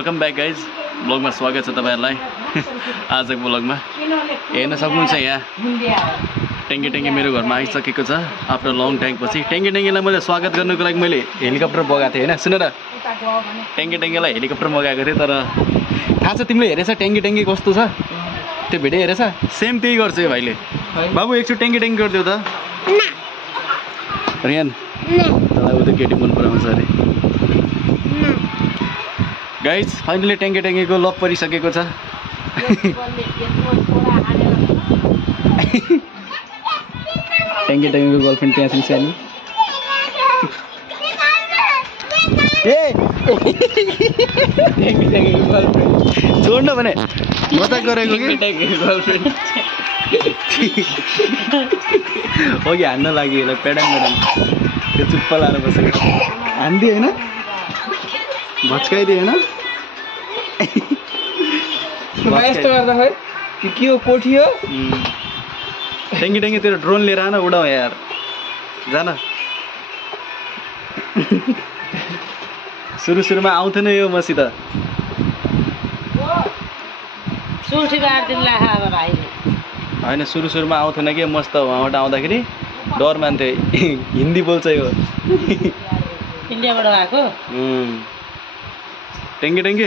welcome back guys ब्लगमा स्वागत छ तपाईहरुलाई आजको ब्लगमा हेर्न सक्नुहुन्छ यहाँ टेङ्गी मेरो घरमा आइसकेको छ आफ्टर लङ टाइम पछि टेङ्गीलाई मैले स्वागत गर्नको लागि मैले हेलिकप्टर मगाएको थिएँ हैन सुन र टेङ्गीलाई हेलिकप्टर मगाएको थिएँ तर थाहा छ तिमीले हेरेछ टेङ्गी कस्तो छ त्यो भिडियो हेरेछ सेम त्यही गर्छ यो भाइले बाबु एकचोटि टेङ्गी गरिदेऊ त रियान तँलाई उता केटी मन पराउँछ अरे गाइज फाइनली टेङ्गीको लभ परिसकेको छ टेङ्गीको गर्लफ्रेन्ड त्यहाँ छ सानो ए टेङ्गीको गर्लफ्रेन्ड छोड्न भने मजाक गरेको कि टेङ्गीको गर्लफ्रेन्ड हो कि हान्न लागि पेडाङ त्यो चुप्प लाएर बसेको हान्दियो होइन भच्काइदियो होइन यस्तो गर्दा खै के हो कोठी हो टेङ्गी तेरो ड्रोन लिएर आन उडाऊ यार जान सुरुमा आउँथेन यो मसित होइन सुरुमा आउँथेन कि मस्त उहाँबाट आउँदाखेरि डर मान्थे हिन्दी बोल्छ यो इन्डियाबाट आएको टेङ्गी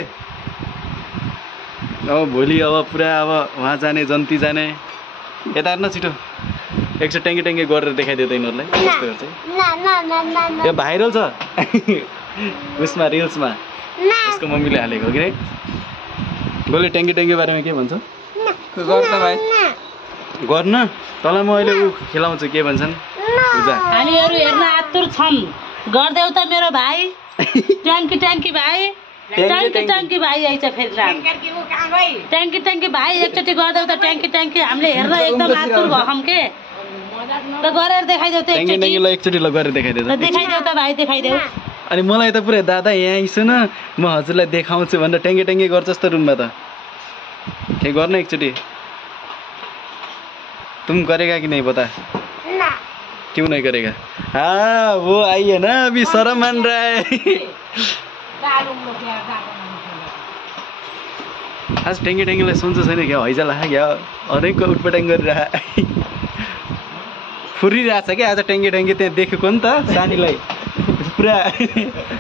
अब भोलि अब पुरा अब वहाँ जाने जन्ती जाने यता हेर्न छिटो एकचोटि टेङ्गी गरेर देखाइदियो त यिनीहरूलाई कस्तो गर्छ यो भाइरल छ उसमा रिल्समा उसको मम्मीले हालेको कि गोले टेङ्गी बारेमा के भन्छ गर्न तँलाई म अहिले ऊ खेलाउँछु के भन्छन् हामीहरू हेर्न आतुर छौँ गर्देऊ त मेरो भाइ ट्याङ्की भाइ ट्याङ्की भाइ आइछ फेरि ट्याङ्की भाइ एकचोटि गर्देऊ त ट्याङ्की हामीले हेर्न एकदम आतुर भएछौँ के त गरेर देखाइदेऊ त टेङ्गीलाई एकचोटि गरेर देखाइदेऊ देखाइदेऊ त भाइ देखाइदेऊ अनि मलाई त पुरै दादा यहाँ आइसु न म हजुरलाई देखाउँछु भनेर टेङ्गी गर्छस् त रुममा त के गर्न एकचोटि तुम करेगा कि नहीं बता क्यों नहीं करेगा हाँ वो आई है ना अभी शर्म मान रहा है आज टेङ्गीलाई सुन्छ छैन क्या हैजा लाग्यो क्या अनेकको उटपटाङ गरिरह फुरिरहेछ क्या आज टेङ्गी त्यहाँ देखेको नि त सानीलाई पुरा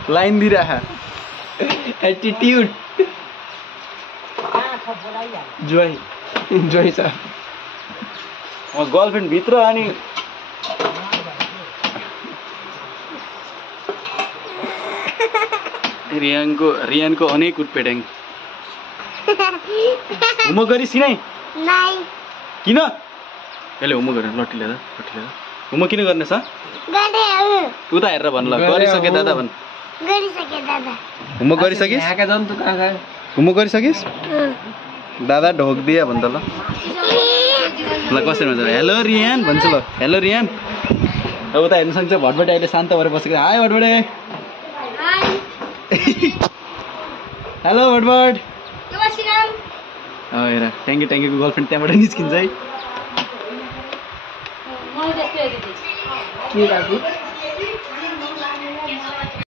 लाइन दिइरह एटिट्युड जोइ छ गर्लफ्रेन्ड भित्र अनि रियानको अनेक उटपेटाङ होमवर्क गरिस् नै किन यसले होमवर्क गरेर लट्ठी लिएर होमवर्क किन गर्ने छ उता हेरेर भन् ल गरिसके दादा भन् होमवर्क गरिसकिस् होमवर्क गरिसकिस् दादा ढोकिदिए भन् त ल कसरी भन्छ हेलो रियान भन्छु ल हेलो रियान अब उता हेर्नु सक्छ भटबटे अहिले शान्त भएर बसेको हाई भटबटे हेलो भटबट हेर टेङ्गीको गर्लफ्रेन्ड त्यहाँबाट निस्किन्छ है